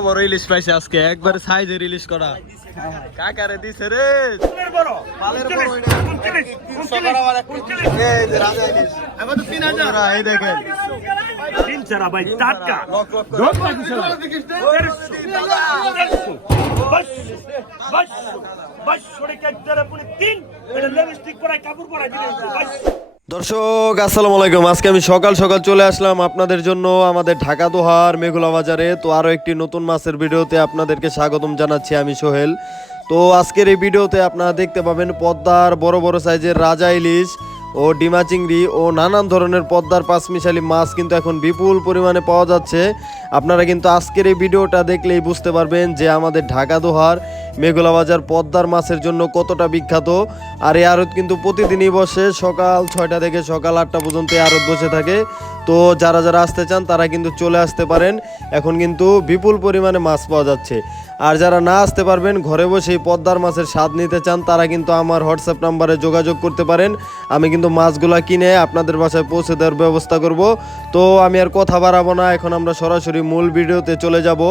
বড় পাইছে আজকে একবার সাইজে ইলিশ করা দিছে রে কাপড় পরায় দর্শক, আসসালামু আলাইকুম। আজকে আমি সকাল সকাল চলে আসলাম আপনাদের জন্য আমাদের ঢাকা দোহার মেঘুলা বাজারে। তো আরও একটি নতুন মাছের ভিডিওতে আপনাদেরকে স্বাগতম জানাচ্ছি আমি সোহেল। তো আজকের এই ভিডিওতে আপনারা দেখতে পাবেন পদ্মার বড় বড় সাইজের রাজা ইলিশ ও ডিমা চিংড়ি ও নানান ধরনের পদ্মার পাঁচমিশালি মাছ কিন্তু এখন বিপুল পরিমাণে পাওয়া যাচ্ছে। আপনারা কিন্তু আজকের এই ভিডিওটা দেখলেই বুঝতে পারবেন যে আমাদের ঢাকা দোহার মেঘলা বাজার পদ্মার মাছের জন্য কতটা বিখ্যাত? আর এই আড়ত কিন্তু প্রতিদিনই বসে সকাল ছয়টা থেকে সকাল আটটা পর্যন্ত এই আড়ত বসে থাকে। তো যারা যারা আসতে চান, তারা কিন্তু চলে আসতে পারেন। এখন কিন্তু বিপুল পরিমাণে মাছ পাওয়া যাচ্ছে। আর যারা না আসতে পারবেন, ঘরে বসেই পদ্মার মাছের স্বাদ নিতে চান, তারা কিন্তু আমার হোয়াটসঅ্যাপ নাম্বারে যোগাযোগ করতে পারেন। আমি কিন্তু মাছগুলা কিনে আপনাদের বাসায় পৌঁছে দেওয়ার ব্যবস্থা করব। তো আমি আর কথা বাড়াবো না, এখন আমরা সরাসরি মূল ভিডিওতে চলে যাব।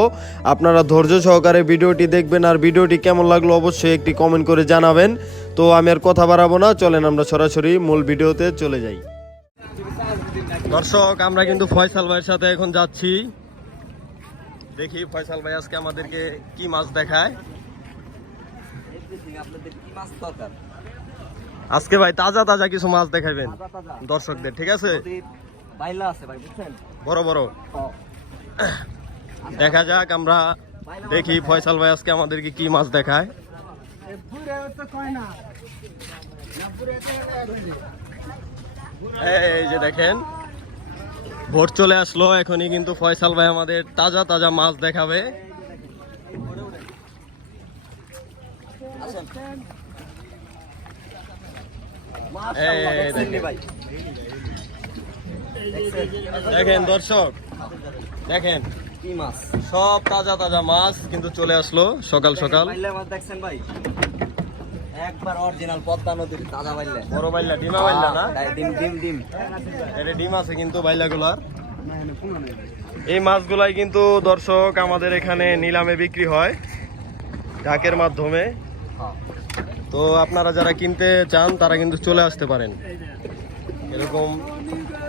আপনারা ধৈর্য সহকারে ভিডিওটি দেখবেন, আর ভিডিওটি কেমন লাগল অবশ্যই একটি কমেন্ট করে জানাবেন। তো আমি আর কথা বাড়াবো না, চলেন আমরা সরাসরি মূল ভিডিওতে চলে যাই। দর্শক আমরা কিন্তু ফয়সাল ভাইয়ের সাথে এখন যাচ্ছি। দেখি ফয়সাল ভাই আজকে আমাদেরকে কি মাছ দেখায়। আজকে ভাই তাজা তাজা কিছু মাছ দেখাবেন দর্শকদের ঠিক আছে? বড় বড়। দেখা যাক আমরা দেখি ফয়সাল ভাই আজকে আমাদেরকে কি মাছ দেখায়। এই যে দেখেন ভোট চলে আসলো এখনই কিন্তু ফয়সাল ভাই আমাদের তাজা তাজা মাছ দেখাবে। দেখেন। ভাই দেখেন দর্শক দেখেন। কি মাছ? সব তাজা তাজা মাছ কিন্তু চলে আসলো সকাল সকাল। দেখছেন ভাই। একবার অরিজিনাল পদ্মা নদীর তাজা বড় ডিমা না? ডিম ডিম ডিম। এটা ডিম আছে কিন্তু বাইলাগুলার এই মাছগুলাই কিন্তু দর্শক আমাদের এখানে নিলামে বিক্রি হয় ডাকের মাধ্যমে। হ্যাঁ। তো আপনারা যারা কিনতে চান তারা কিন্তু চলে আসতে পারেন। এরকম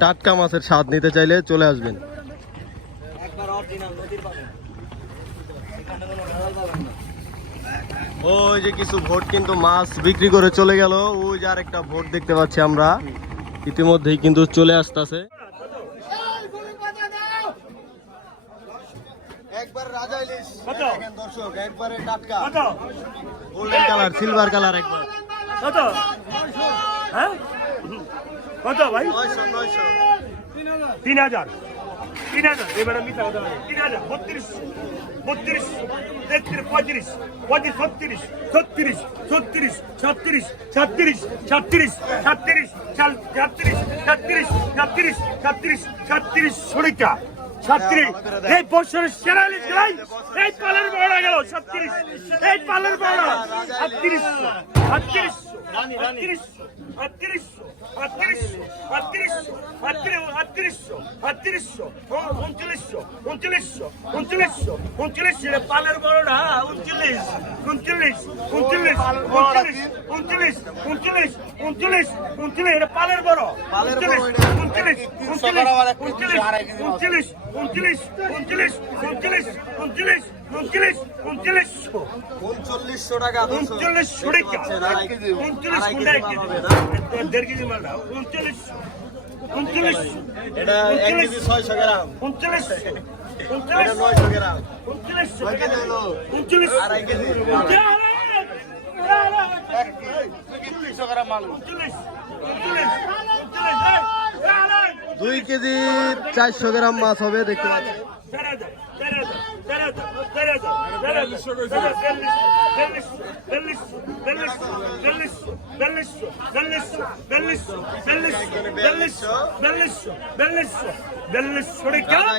টাটকা মাছের স্বাদ নিতে চাইলে চলে আসবেন। একবার অরিজিনাল নদীর পাবেন এখানে কোনো ভেজাল পাবেন না। ওই যে কিছু ভোট কিন্তু মাছ বিক্রি করে চলে গেল। ওই যে আরেকটা ভোট দেখতে পাচ্ছি আমরা। ইতিমধ্যেই কিন্তু চলে আসতেছে। একবার রাজা ইলিশ। দর্শক একবারে টাটকা। গোল্ডেন কালার সিলভার কালার একবার। কত? হ্যাঁ? কত ভাই? নয়শো নয়শো। তিন হাজার। তিন হাজার এবারে মিথ্যা কথা বলে। তিন হাজার বত্রিশ বত্রিশ তেত্রিশ পঁয়ত্রিশ পঁয়ত্রিশ ছত্রিশ ছত্রিশ ছত্রিশ ছত্রিশ ছত্রিশ ছত্রিশ ছত্রিশ ছত্রিশ ছত্রিশ ছত্রিশ ছত্রিশ ছত্রিশ শরিকা ছত্রিশ এই বছরের সেরা ইলিশ গেলাই এই পালের বড় গেল ছত্রিশ এই পালের বড় ছত্রিশ ছত্রিশ ছত্রিশ ছত্রিশ ছত্রিশ ছত্রিশ ছত্রিশ ছত্রিশ উনচল্লিশশো উনচল্লিশশো উনচল্লিশশো উনচল্লিশ পালের বড়টা উনচল্লিশ উনচল্লিশ উনচল্লিশ উনচল্লিশ উনচল্লিশ উনচল্লিশ উনচল্লিশ উনচল্লিশ এটা পালের বড় বড় উনচল্লিশ এটা। উনচল্লিশ উনচল্লিশ উনচল্লিশ উনচল্লিশ উনচল্লিশ উনচল্লিশ উনচল্লিশ উনচল্লিশশো উনচল্লিশশো টাকা উনচল্লিশ টাকা। উনচল্লিশ কোনটা এক কেজি দেড় কেজি মাল দাও। উনচল্লিশ উনচল্লিশ এটা এক কেজি ছয়শো গ্রাম। উনচল্লিশ এটা নয়শো গ্রাম। উনচল্লিশ কয় কেজি হলো? উনচল্লিশ আড়াই কেজি। উনচল্লিশ উনচল্লিশ দুই কেজি চারশো গ্রাম মাছ হবে দেখতে পাচ্ছি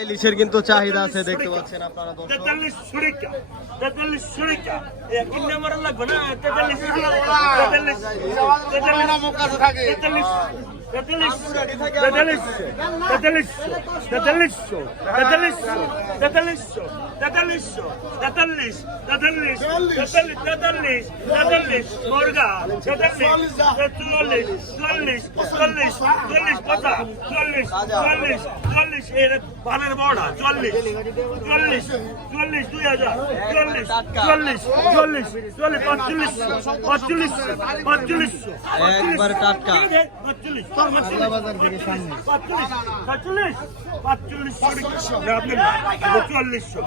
ইলিশের কিন্তু চাহিদা আছে দেখতে পাচ্ছেন আপনারা তেতাল্লিশ ছুরিকা তেতাল্লিশ ছুরিকা কিন নাম্বার লাগবে না তেতাল্লিশ তেতাল্লিশ তেতাল্লিশ Δεν πετελίσσο, πετελίσσο, πετελίσσο, πετελίσσο, πετελίσσο, Δεν πετελίσ, πετελίσ, πετελίσ, πετελίσ, πετελίσ, μοργά, πετελίσ, πετουόλις, τουόλις, τουόλις, τουόλις, πατά, চল্লিশ এর পানের বড়া চল্লিশ চল্লিশ চল্লিশ দুই হাজার চল্লিশ চল্লিশ চল্লিশ চল্লিশ পঁয়ত্রিশ পঁয়ত্রিশ পঁয়ত্রিশ একবার টাটকা। পঁয়ত্রিশ পঁয়ত্রিশ চল্লিশশো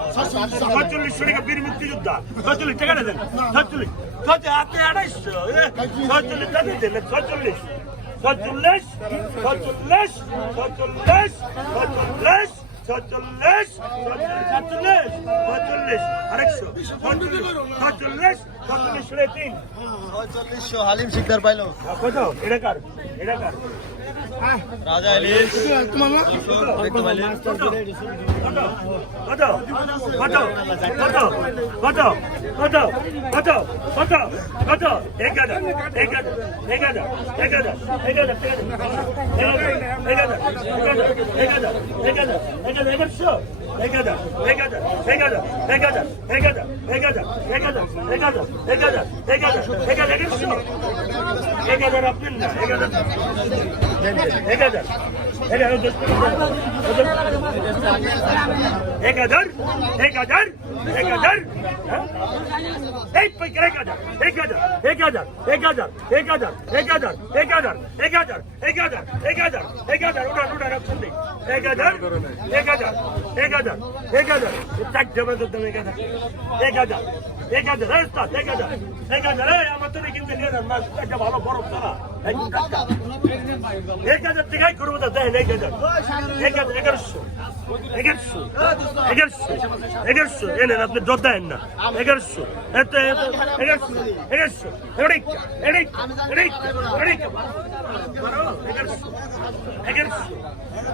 ছচল্লিশশো টাকা বীর মুক্তিযোদ্ধা ছচল্লিশ ঠিক আছে ছচল্লিশ ছচল্লিশ আড়াইশো ছচল্লিশ। ছচল্লিশ ছচল্লিশ ছচল্লিশ ছচল্লিশ ছচল্লিশ ছচল্লিশ ছচল্লিশ আরেকশো ছচল্লিশ ছচল্লিশ তিন। ছয়চল্লিশশো হালিম শিকদার পাইলো। কত? এটা কার? এটা কার? राजा अली तुम्हाला Ne kadar Ne kadar Ne kadar Ne kadar কত কত এক হাজার এক হাজার এক হাজার এক হাজার এক হাজার এক হাজার এক হাজার এক হাজার এক হাজার একশো এক হাজার এক হাজার এক হাজার এক হাজার এক হাজার এক হাজার এক হাজার এক হাজার এক হাজার এক হাজার এক হাজার একশো এক হাজার আপনি না এক হাজার এক হাজার এক হাজার দশ এক হাজার এক হাজার এক হাজার একটা ভালো বরফ তারা এক হাজার টাকাই করব দেন এক হাজার এক হাজার এগারোশো এগারোশো এগারোশো এগারোশো এ নেন আপনি জোর দেন না এগারোশো এত এগারোশো এগারোশো এড়িক এড়িক এড়িক এড়িক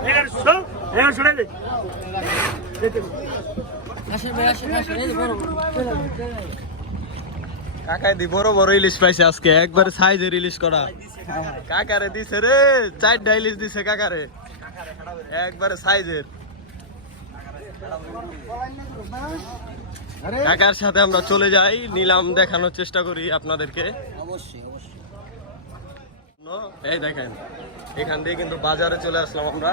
এগারোশো এগারোশো ভাই কাকাই দি বড় বড় ইলিশ পাইছে আজকে একবার সাইজের ইলিশ করা। কাকারে দিছে রে চারটা ইলিশ দিছে কাকারে। একবারে সাইজের কাকার সাথে আমরা চলে যাই নিলাম দেখানোর চেষ্টা করি আপনাদেরকে। এই দেখেন এখান দিয়ে কিন্তু বাজারে চলে আসলাম আমরা।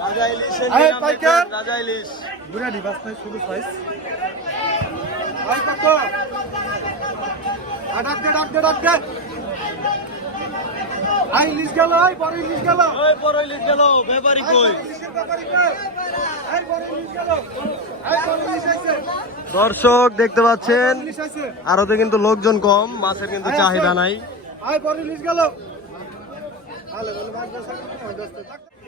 রাজা ইলিশের আয়, পাইকার। রাজা ইলিশ বুড়ানি বাস নাই শুধু সাইজ আই কত আডাক দে ডাক দে ডাক দে আই ইলিশ গেল আই বড় ইলিশ গেল ওই বড় ইলিশ গেল ব্যাপারি কই বড় ইলিশের ব্যাপারই কই আই বড় ইলিশ গেল আই বড় ইলিশ আইছে দর্শক দেখতে পাচ্ছেন আরতে কিন্তু লোকজন কম মাছের কিন্তু চাহিদা নাই আই বড় ইলিশ গেল মাছ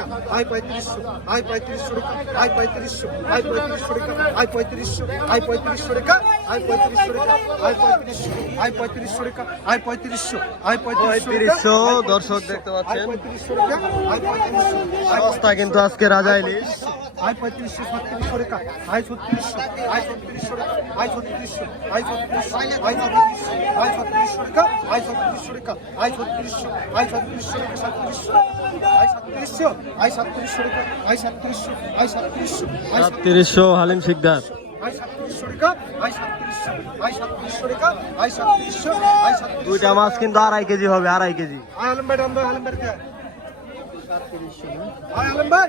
টাকা আয় পঁয়ত্রিশশো আয় পঁয়ত্রিশ টাকা আয় পঁয়ত্রিশশো আয় পঁয়ত্রিশ টাকা আয় পঁয়ত্রিশশো আয় পঁয়ত্রিশশো টাকা আয় পঁয়ত্রিশশো টাকা আয় পঁয়ত্রিশশো আয় পঁয়ত্রিশশো টাকা আয় পঁয়ত্রিশশো আয় পঁয়ত্রিশশো দর্শক দেখতে পাচ্ছেন। সস্তা কিন্তু আজকে রাজা ইলিশ। আয় পঁয়ত্রিশশো ছত্রিশশো টাকা আয় ছত্রিশ আয় ছত্রিশশো টাকা আয় ছত্রিশশো আয় ছত্রিশশো আয় ছত্রিশশো আয় ছত্রিশশো টাকা আয় ছত্রিশশো রেখা আয় ছত্রিশশো আয় ছত্রিশশো রেখা সাতত্রিশশো আয় সাতত্রিশশো আয় সাতত্রিশশো রেখা আয় সাতত্রিশশো আয় সাতত্রিশশো আয় তিরিশশো হালিম শিকদার। সাতত্রিশশো সাতত্রিশশো সাতত্রিশশো সাতত্রিশশো দুইটা মাছ কিন্তু আড়াই কেজি হবে আড়াই কেজি। আলম ভাই।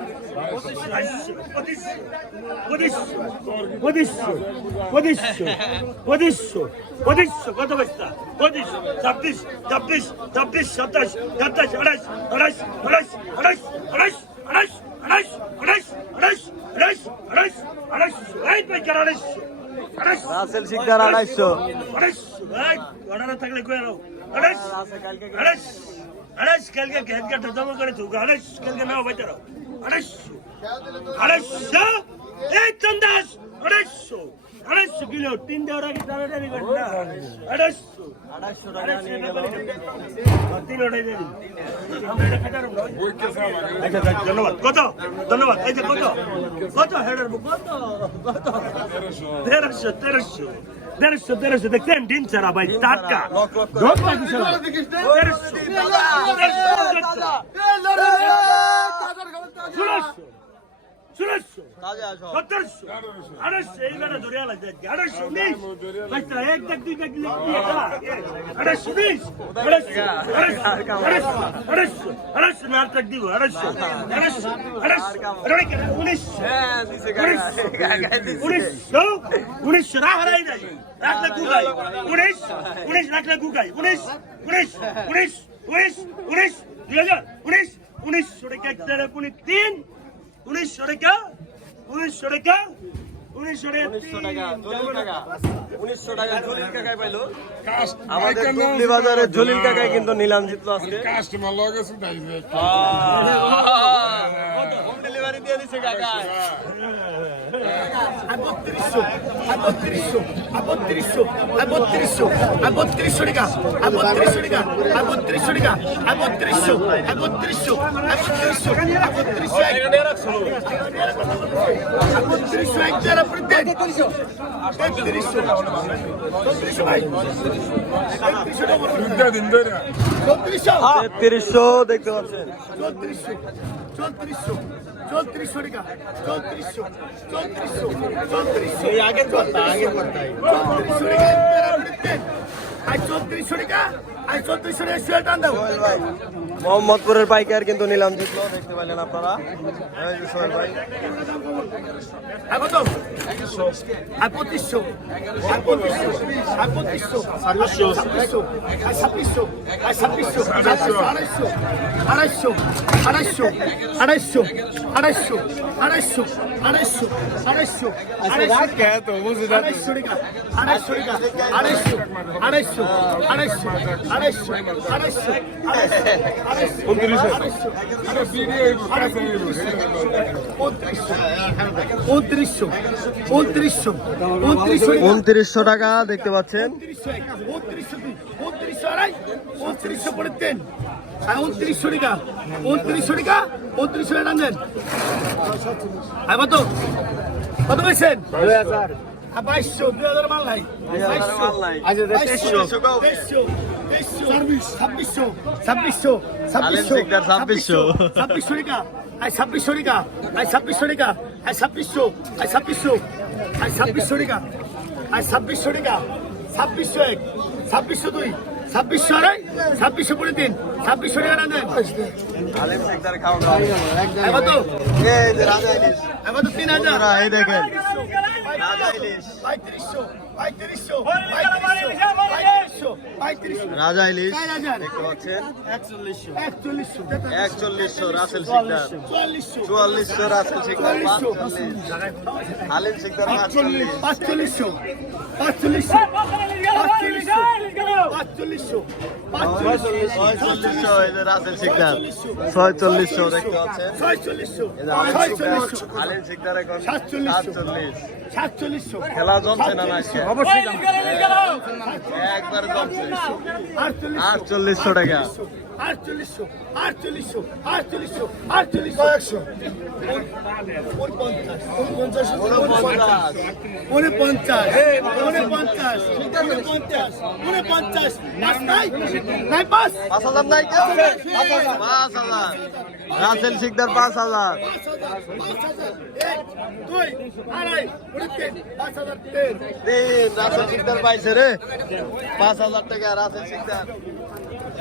পঁচিশশো পঁচিশশো পঁচিশশো পঁচিশশো ছাব্বিশ ছাব্বিশ ছাব্বিশ সাতাশ সাতাশ আঠাশ আঠাশ আঠাশ আঠাশ আঠাশ আঠাশ আঠাশ আঠাশ আড়াইশো থাকলে কয়ে নাও আড়াইশ আড়াইশ কালকে ঘেট ঘাটটা জমা করে তুই আড়াইশ কালকে নাও বাইতে আড়াইশো আড়াইশো এই চন্দাস আড়াইশো আড়াইশো কিলো তিন দেওয়ার আগে টানাটানি করবে না আড়াইশো আড়াইশো তিন ওটাই দেবেন আচ্ছা আচ্ছা, ধন্যবাদ। কত? ধন্যবাদ। এই যে কত? কত হেডার কত? কত? তেরোশো তেরোশো। দেড়শো দেড়শো দেখছেন? ডিম ছাড়া ভাই টাটকা। ষোলোশো ষোলোশো সতেরোশো আড়াইশো এই বেটা ধরে আলাদা আড়াইশো উনিশ বাচ্চা এক দেখ দুই দেখ আড়াইশো উনিশ আড়াইশো আড়াইশো আড়াইশো আড়াইশো আড়াইশো না আটটা দিব আড়াইশো আড়াইশো আড়াইশো আড়াইশো উনিশশো উনিশশো উনিশশো না হারাই নাই। রাখলে গুগাই উনিশ উনিশ রাখলে গুগাই উনিশ উনিশ উনিশ উনিশ উনিশ দুই হাজার উনিশ উনিশশো টাকা উনিশ তিন উনিশশো টাকা উনিশশো টাকা উনিশশো টাকা জলিল কাকায় পাইলো কিন্তু নিলাম জিতলো হোম ডেলিভারি দিয়ে দিছে কাকা আবত্রিশশো আবত্রিশশো আবত্রিশশো আবত্রিশশো টাকা আবত্রিশশো টাকা আবত্রিশশো টাকা আবত্রিশশো আবত্রিশশো এক জায়গা তেত্রিশশো দেখতে পাচ্ছেন। চৌত্রিশশো চৌত্রিশশো চৌত্রিশশো টাকা চৌত্রিশশো চৌত্রিশশো চৌত্রিশশো আগে চৌত্রিশশো টাকা চৌত্রিশশো টাকা। মোহাম্মদপুরের পাইকার কিন্তু নিলাম জিতলো দেখতে পাইলেন আপনারা। আড়াইশো। আড়াইশো। আড়াইশো। আড়াইশো। আড়াইশো। আড়াইশো আড়াইশো টাকা আড়াইশো টাকা আড়াইশো আড়াইশো আড়াইশো আড়াইশো আড়াইশো আড়াইশো উনত্রিশশো উনত্রিশশো টাকা দেখতে পাচ্ছেন উনত্রিশশো উনত্রিশশো আড়াই উনত্রিশশো উনত্রিশশো টাকা। উনত্রিশশো টাকা উনত্রিশশো টাকা দেন আর কত? কত পেয়েছেন বাইশশো দুই হাজার মাল নাই। ছাব্বিশশো ছাব্বিশশো ছাব্বিশশো ছাব্বিশশো। ছাব্বিশশো টাকা আই ছাব্বিশশো টাকা আই ছাব্বিশশো টাকা আই ছাব্বিশশো আই ছাব্বিশশো আই ছাব্বিশশো টাকা আই ছাব্বিশশো টাকা ছাব্বিশশো এক ছাব্বিশশো দুই ছাব্বিশ সরে ছাব্বিশশো করে দিন ছাব্বিশশো টাকা দেন। এবার তো এবার তো তিন হাজার। এই দেখেন রাজা ইলিশ দেখতে পাচ্ছেন? একচল্লিশশো। রাসেল সিকদার চুয়াল্লিশশো। রাসেল সিকদার হালিম সিকদার পাঁচচল্লিশ। পাঁচচল্লিশশো। পাঁচচল্লিশশো। ছয়চল্লিশশো দেখতে পাচ্ছেন আলিম সিকদার এখন সাতচল্লিশ সাতচল্লিশশো খেলা জমছে না আজকে অবশ্যই। একবার জমছে আটচল্লিশশো টাকা। আটচল্লিশশো আটচল্লিশশো আটচল্লিশশো আটচল্লিশশো। একশো পঞ্চাশ পঞ্চাশ পঞ্চাশ পঞ্চাশ পঞ্চাশ পঞ্চাশ রাসেল শিকদার পাঁচ হাজার। তিন রাসেল শিকদার পাইছে রে। পাঁচ হাজার টাকা রাসেল শিকদার।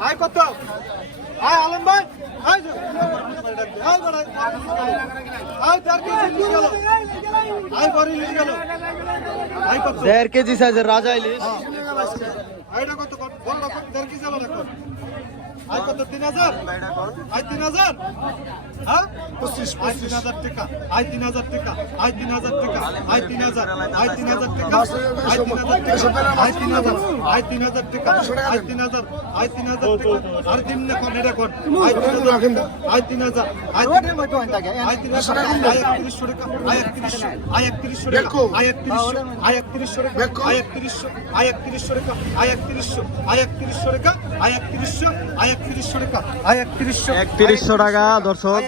আয় কত? আয় আলম ভাই আয়। আয় আয় দেড় কেজি গেল। আয় বড় ইলিশ গেল। আয় কত? দেড় কেজি সাইজের রাজা ইলিশ। আয়টা কত? কত? বড় কত দেড় কেজি আবার এখন আয় কত? তিন হাজার? আয় তিন হাজার? হ্যাঁ পঁচিশ তিন হাজার টাকা আয় তিন হাজার টাকা আয় তিন হাজার টাকা আয় তিন হাজার আয় তিন হাজার টাকা আয় তিন হাজার টাকা আয় তিন হাজার আয় তিন হাজার টাকা আয় তিন হাজার আয় তিন হাজার টাকা আর তিন না কোন এটা কোন আয় তিন হাজার আয় তিন হাজার আয় তিন আয় তিন হাজার আয় একত্রিশশো টাকা আয় একত্রিশশো আয় একত্রিশশো টাকা আয় একত্রিশশো আয় একত্রিশশো টাকা আয় একত্রিশশো আয় একত্রিশশো টাকা আয় একত্রিশশো আয় একত্রিশশো টাকা আয় একত্রিশশো আয় একত্রিশশো টাকা আয় একত্রিশশো একত্রিশশো টাকা দর্শক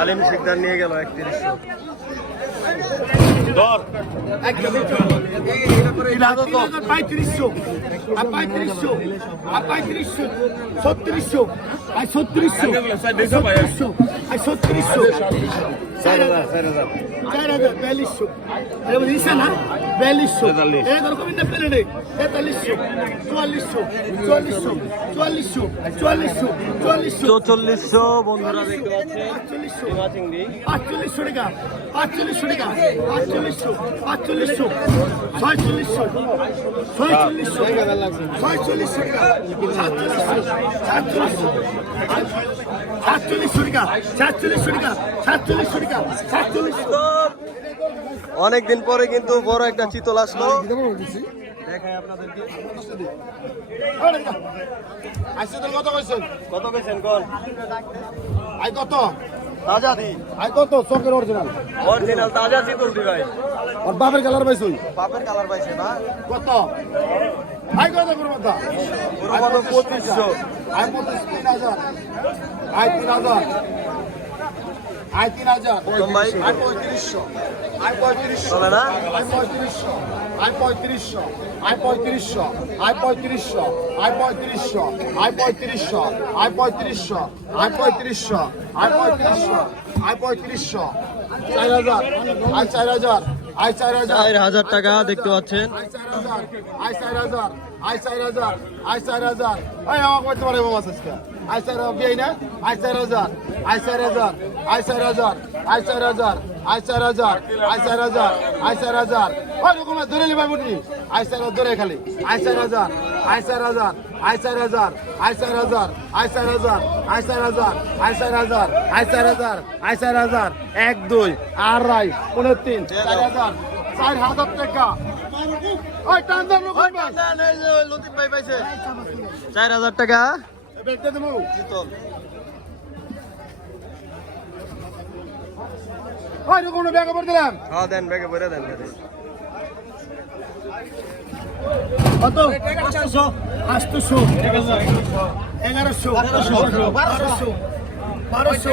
আলিম শিকদার নিয়ে গেল একত্রিশশো পঁয়ত্রিশশো পঁয়ত্রিশশো ছত্রিশশো ছত্রিশশো ছত্রিশশো ছত্রিশশো ছত্রিশশো চার হাজার বিয়াল্লিশশো। এবার দিছে না? বিয়াল্লিশশো। এরকম না প্লেটে তেতাল্লিশশো চুয়াল্লিশশো চুয়াল্লিশশো চুয়াল্লিশশো চুয়াল্লিশশো চুয়াল্লিশশো। চৌচল্লিশশো বন্ধুরা দেখতে পাচ্ছেন। পাঁচচল্লিশশো। টাকা পাঁচচল্লিশশো টাকা পাঁচচল্লিশশো পাঁচচল্লিশশো ছয়চল্লিশশো ছয়চল্লিশশো ছয়চল্লিশশো টাকা সাতচল্লিশশো সাতচল্লিশশো টাকা সাতচল্লিশশো টাকা সাতচল্লিশশো টাকা সাতচল্লিশশো অনেকদিন পরে কিন্তু বড় একটা চিতল আসলো। কত দি। কত? অরিজিনাল অরিজিনাল বাপের কালার ভাই বাপের কালার পাইছে না। কত? আই তিন হাজার বোম্বাই পঁয়ত্রিশশো আই পঁয়ত্রিশশো না পঁয়ত্রিশশো পঁয়ত্রিশশো পঁয়ত্রিশশো পঁয়ত্রিশশো পঁয়ত্রিশশো পঁয়ত্রিশশো আয় পঁয়ত্রিশশো পঁয়ত্রিশশো পঁয়ত্রিশশো আয় পঁয়ত্রিশশো চার হাজার হাজার টাকা দেখতে পাচ্ছেন আই চার হাজার আয় চার হাজার আই চার হাজার আয় চার আয় পারে বাবা আজকে আই চার হাজার বিয়ে না আই চার হাজার আই চার হাজার আই চার হাজার আই চার হাজার আই চার হাজার আই চার হাজার আই চার হাজার ওই রকম ধরে নিবা বুঝলি আই চার হাজার ধরে খালি আই চার হাজার আই চার হাজার আই চার হাজার আই চার হাজার আই চার হাজার আই চার হাজার আই চার হাজার আই চার হাজার আই চার হাজার এক দুই আড়াই পনেরো তিন চার হাজার চার হাজার টাকা ওই টান চার হাজার টাকা দিলাম। হ্যাঁ দেন ব্যাগে ভরে দেন কত? আটশো এগারোশো। বারোশো। বারোশো।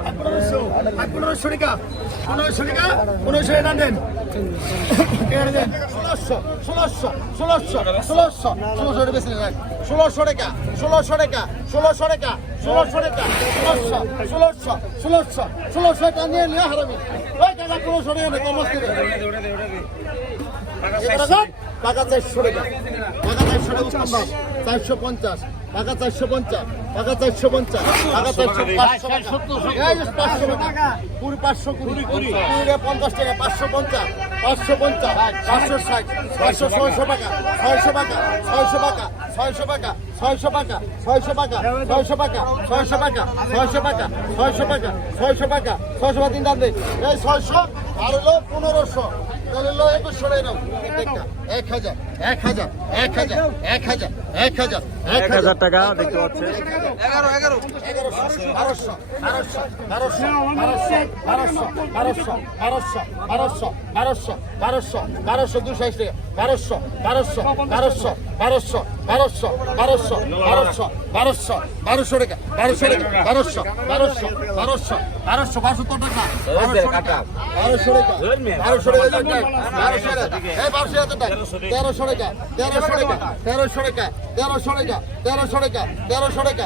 পনেরোশো পনেরোশো পনেরোশো টাকা। পনেরোশো এটা কইছি আর পনেরোশো আর পনেরোশো টাকা পনেরোশো টাকা পনেরোশো এটা দেন। এটা দেন ষোলোশো ষোলোশো ষোলোশো ষোলোশো ষোলোশো টাকা বেশি রাখ ষোলোশো টাকা ষোলোশো টাকা ষোলোশো টাকা ষোলোশো টাকা ষোলোশো ষোলোশো ষোলোশো ষোলোশো টাকা নিয়ে নিয়ে হারাবি। ওই টাকা ষোলোশো টাকা নেই কমাস করে টাকা চারশো। টাকা টাকা। চারশো টাকা চারশো পঞ্চাশ টাকা চারশো পঞ্চাশ। টাকা চারশো পঞ্চাশ টাকা চারশো পাঁচশো টাকা কুড়ি পাঁচশো কুড়ি কুড়ি কুড়ি পঞ্চাশ টাকা পাঁচশো পঞ্চাশ পাঁচশো পঞ্চাশ পাঁচশো ষাট পাঁচশো ছয়শো টাকা ছয়শো টাকা ছয়শো টাকা ছয়শো টাকা ছয়শো টাকা ছয়শো টাকা ছয়শো টাকা ছয়শো টাকা ছয়শো টাকা ছয়শো টাকা ছয়শো টাকা ছয়শো টাকা তিন দাম দেয় এই ছয়শো আর হলো পনেরোশো এক হাজার এক হাজার এক হাজার এক হাজার এক হাজার টাকা দেখতে পাচ্ছেন এগারো এগারো বারোশো বারোশো বারোশো বারোশো বারোশো বারোশো বারোশো বারোশো বারোশো বারোশো দুশো আশি বারোশো বারোশো বারোশো বারোশো বারোশো বারোশো বারোশো বারোশো বারোশো টাকা বারোশো টাকা বারোশো বারোশো বারোশো বারোশো বারোশো তো টাকা বারোশো টাকা বারোশো টাকা বারোশো টাকা বারোশো টাকা বারোশো টাকা তেরোশো টাকা তেরোশো টাকা তেরোশো টাকা তেরোশো টাকা তেরোশো টাকা তেরোশো টাকা